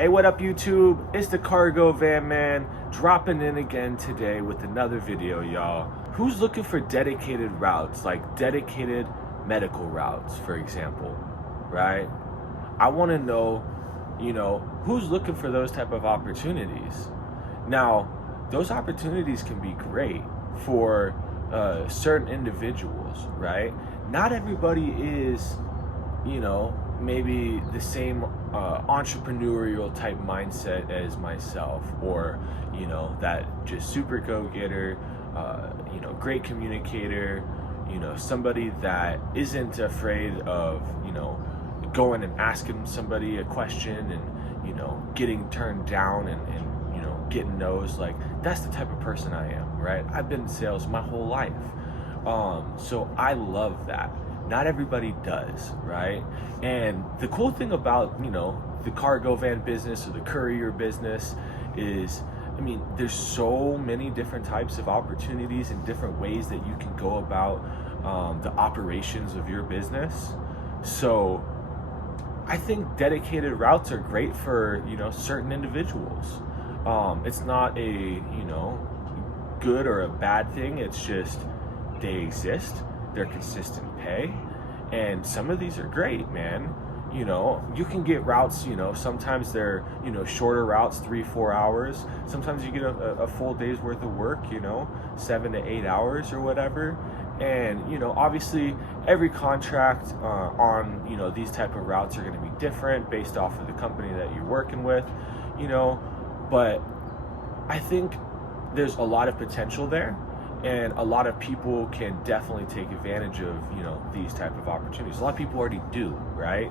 Hey, what up YouTube? It's the Cargo Van Man dropping in again today with another video, y'all. Who's looking for dedicated routes, like dedicated medical routes, for example, right? I want to know, who's looking for those type of opportunities. Now, those opportunities can be great for certain individuals, right? Not everybody is, maybe the same entrepreneurial type mindset as myself, or that just super go-getter, great communicator, somebody that isn't afraid of going and asking somebody a question and getting turned down and getting no's. Like, that's the type of person I am, right? I've been in sales my whole life, so I love that. Not everybody does, right? And the cool thing about, the cargo van business or the courier business is, there's so many different types of opportunities and different ways that you can go about the operations of your business. So I think dedicated routes are great for, certain individuals. It's not a, good or a bad thing. It's just they exist. They're consistent pay, and some of these are great, man. You can get routes, sometimes they're, shorter routes, 3-4 hours. Sometimes you get a full day's worth of work, 7 to 8 hours or whatever. And, obviously every contract on, these type of routes are going to be different based off of the company that you're working with, but I think there's a lot of potential there. And a lot of people can definitely take advantage of, these type of opportunities. A lot of people already do, right?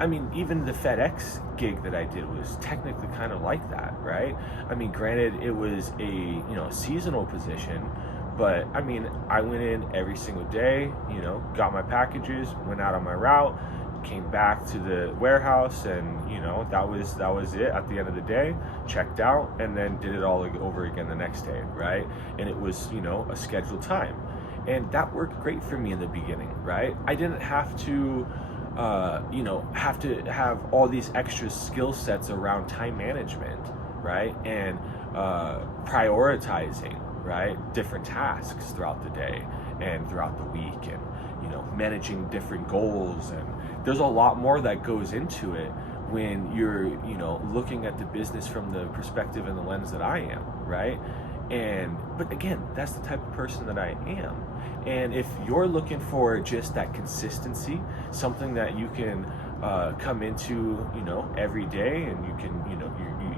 Even the FedEx gig that I did was technically kind of like that, right? Granted, it was a, seasonal position, but I went in every single day, got my packages, went out on my route, came back to the warehouse, and that was it at the end of the day. Checked out, and then did it all over again the next day, right? And it was a scheduled time, and that worked great for me in the beginning, right? I didn't have to have all these extra skill sets around time management, right? And prioritizing, right, different tasks throughout the day and throughout the week, and managing different goals. And there's a lot more that goes into it when you're looking at the business from the perspective and the lens that I am, right? But again, that's the type of person that I am. And if you're looking for just that consistency, something that you can come into every day, and you can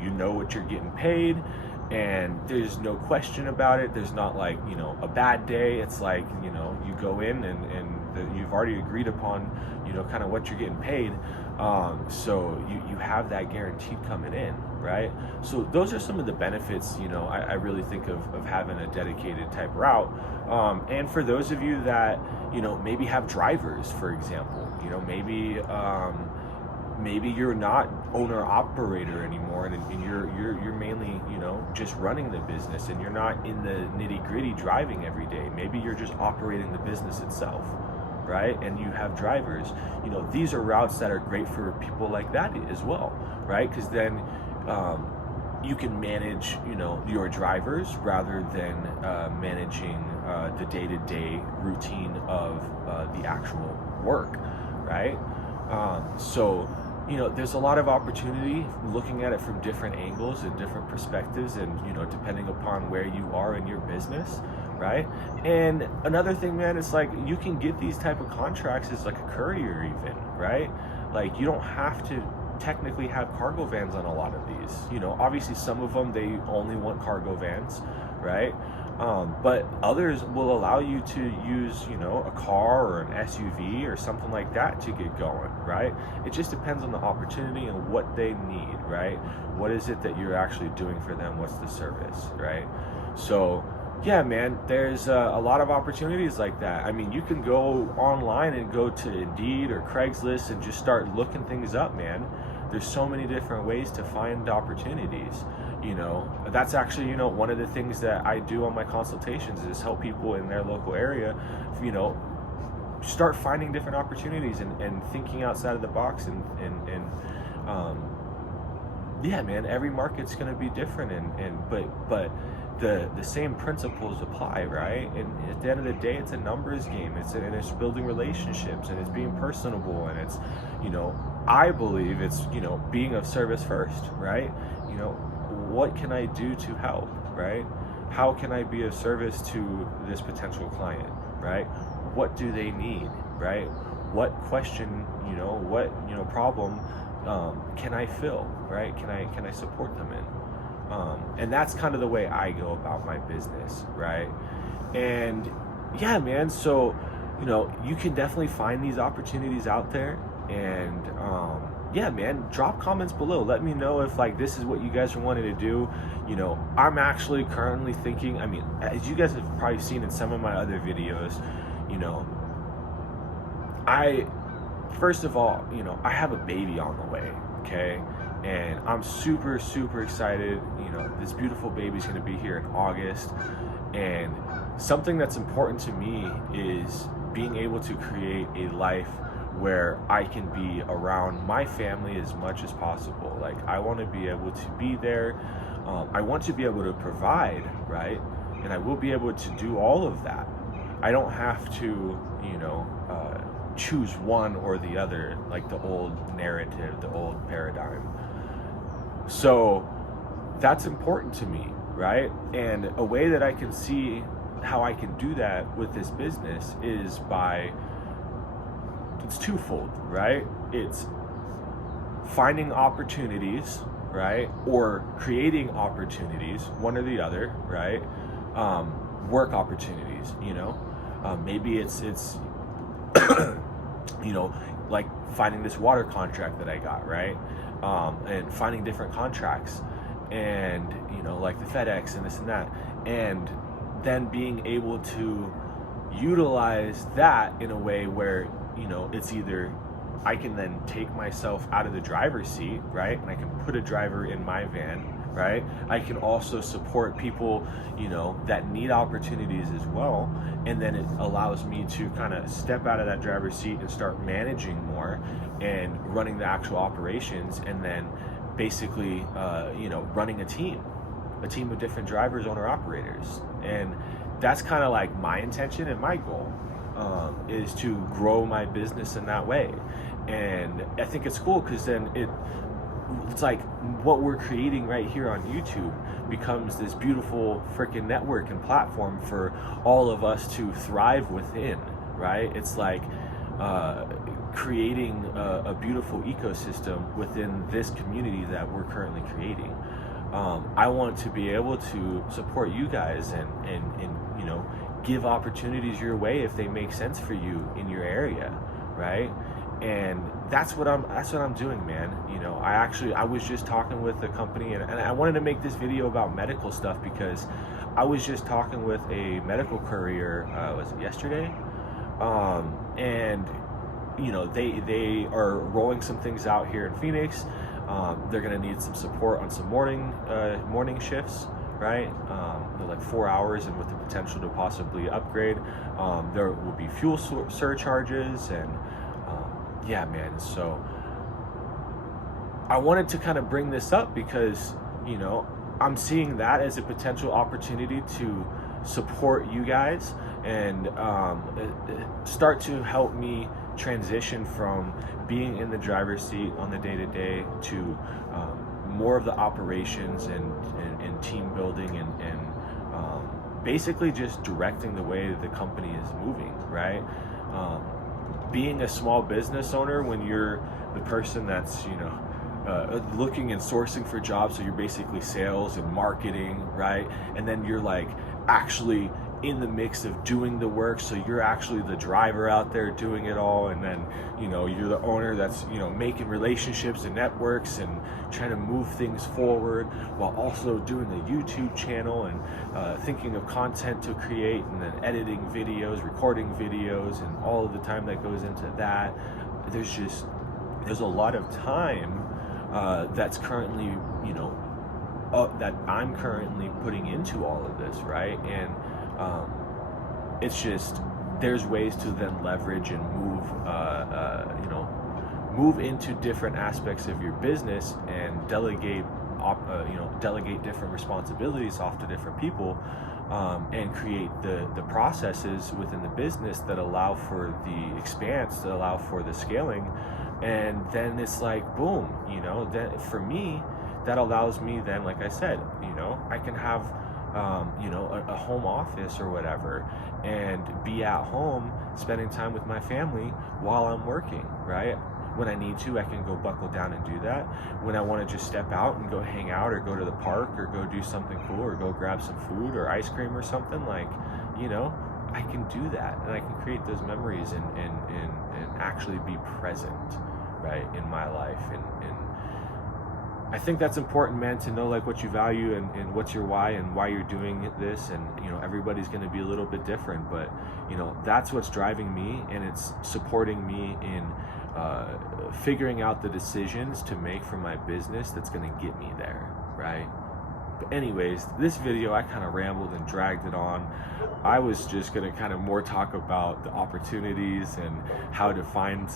you know what you're getting paid, and there's no question about it. There's not like a bad day. It's like you go in and you've already agreed upon kind of what you're getting paid, so you have that guaranteed coming in, right? So those are some of the benefits I really think of having a dedicated type route. And for those of you that maybe have drivers, for example, maybe you're not owner operator anymore, and you're mainly just running the business, and you're not in the nitty gritty driving every day. Maybe you're just operating the business itself, right? And you have drivers. These are routes that are great for people like that as well, right? Because then you can manage your drivers rather than managing the day-to-day routine of the actual work, right? So there's a lot of opportunity looking at it from different angles and different perspectives, and depending upon where you are in your business, right? And another thing, man, it's like you can get these type of contracts as like a courier even, right? Like, you don't have to technically have cargo vans on a lot of these. Obviously some of them, they only want cargo vans, right? But others will allow you to use, a car or an SUV or something like that to get going, right? It just depends on the opportunity and what they need, right? What is it that you're actually doing for them? What's the service, right? So yeah, man, there's a lot of opportunities like that. You can go online and go to Indeed or Craigslist and just start looking things up, man. There's so many different ways to find opportunities. That's actually, one of the things that I do on my consultations is help people in their local area, start finding different opportunities and thinking outside of the box, and yeah, man, every market's going to be different, but the same principles apply, right? And at the end of the day, it's a numbers game. It's building relationships, and it's being personable, and it's, I believe it's, being of service first, right? What can I do to help, right? How can I be of service to this potential client, right? What do they need, right? What question, what problem can I fill, right? Can I support them in? And that's kind of the way I go about my business, right? And yeah, man, so you can definitely find these opportunities out there, and yeah, man, drop comments below. Let me know if this is what you guys are wanting to do. I'm actually currently thinking, as you guys have probably seen in some of my other videos, first of all, I have a baby on the way, okay? And I'm super, super excited. This beautiful baby's gonna be here in August. And something that's important to me is being able to create a life where I can be around my family as much as possible. I want to be able to be there. I want to be able to provide, right? And I will be able to do all of that. I don't have to, choose one or the other, like the old narrative, the old paradigm. So that's important to me, right? And a way that I can see how I can do that with this business is it's twofold, right? It's finding opportunities, right? Or creating opportunities, one or the other, right? Work opportunities, maybe it's like finding this water contract that I got, right? And finding different contracts, and like the FedEx and this and that, and then being able to utilize that in a way where it's either I can then take myself out of the driver's seat, right? And I can put a driver in my van, right? I can also support people, that need opportunities as well. And then it allows me to kind of step out of that driver's seat and start managing more and running the actual operations, and then basically, running a team of different drivers, owner operators. And that's kind of like my intention and my goal, is to grow my business in that way. And I think it's cool because then it's like what we're creating right here on YouTube becomes this beautiful freaking network and platform for all of us to thrive within, right? It's like creating a beautiful ecosystem within this community that we're currently creating. I want to be able to support you guys and give opportunities your way if they make sense for you in your area, right? And that's what I'm doing, man. I was just talking with the company, and I wanted to make this video about medical stuff because I was just talking with a medical courier, was it yesterday? And they are rolling some things out here in Phoenix. They're gonna need some support on some morning shifts, right? They're like 4 hours, and with the potential to possibly upgrade. There will be fuel surcharges, and yeah, man. So I wanted to kind of bring this up because I'm seeing that as a potential opportunity to support you guys and start to help me transition from being in the driver's seat on the day-to-day to more of the operations and team building and basically just directing the way the company is moving, right? Being a small business owner, when you're the person that's looking and sourcing for jobs, so you're basically sales and marketing, right? And then you're like actually in the mix of doing the work, so you're actually the driver out there doing it all, and then you're the owner that's making relationships and networks and trying to move things forward while also doing a YouTube channel and thinking of content to create, and then editing videos, recording videos, and all of the time that goes into that. There's a lot of time that's currently that I'm currently putting into all of this, right? And there's ways to then leverage and move into different aspects of your business and delegate different responsibilities off to different people, and create the processes within the business that allow for the expanse, that allow for the scaling. And then it's like, boom, that for me, that allows me then, like I said, I can have a home office or whatever, and be at home spending time with my family while I'm working, right? When I need to, I can go buckle down and do that. When I want to just step out and go hang out or go to the park or go do something cool or go grab some food or ice cream or something, like, I can do that, and I can create those memories and actually be present, right, in my life. And I think that's important, man, to know like what you value and what's your why and why you're doing this. And everybody's going to be a little bit different, but that's what's driving me, and it's supporting me in figuring out the decisions to make for my business that's going to get me there, right? But anyways, this video, I kind of rambled and dragged it on. I was just going to kind of more talk about the opportunities and how to find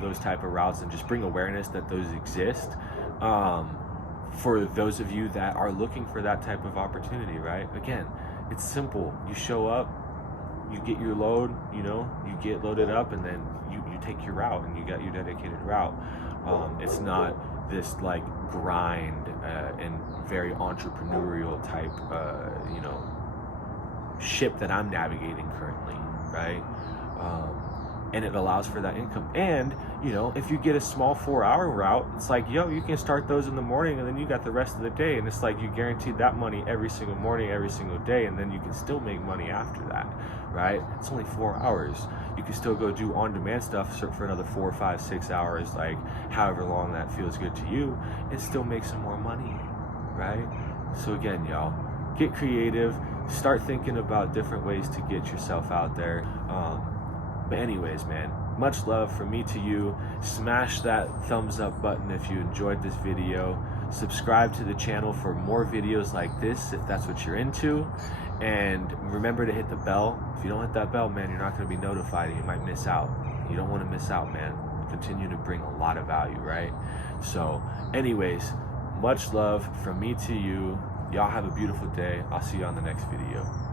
those type of routes, and just bring awareness that those exist, for those of you that are looking for that type of opportunity, right? Again, it's simple. You show up, you get your load, you get loaded up, and then you take your route, and you got your dedicated route. It's not this like grind and very entrepreneurial type ship that I'm navigating currently, right? And it allows for that income. And if you get a small 4-hour route, it's like, you can start those in the morning, and then you got the rest of the day, and it's like you guaranteed that money every single morning, every single day, and then you can still make money after that, right? It's only 4 hours. You can still go do on-demand stuff for another 4, 5, 6 hours, like however long that feels good to you, and still make some more money, right? So again, y'all, get creative, start thinking about different ways to get yourself out there. But anyways, man, much love from me to you. Smash that thumbs up button if you enjoyed this video. Subscribe to the channel for more videos like this if that's what you're into. And remember to hit the bell. If you don't hit that bell, man, you're not going to be notified, and you might miss out. You don't want to miss out, man. Continue to bring a lot of value, right? So anyways, much love from me to you. Y'all have a beautiful day. I'll see you on the next video.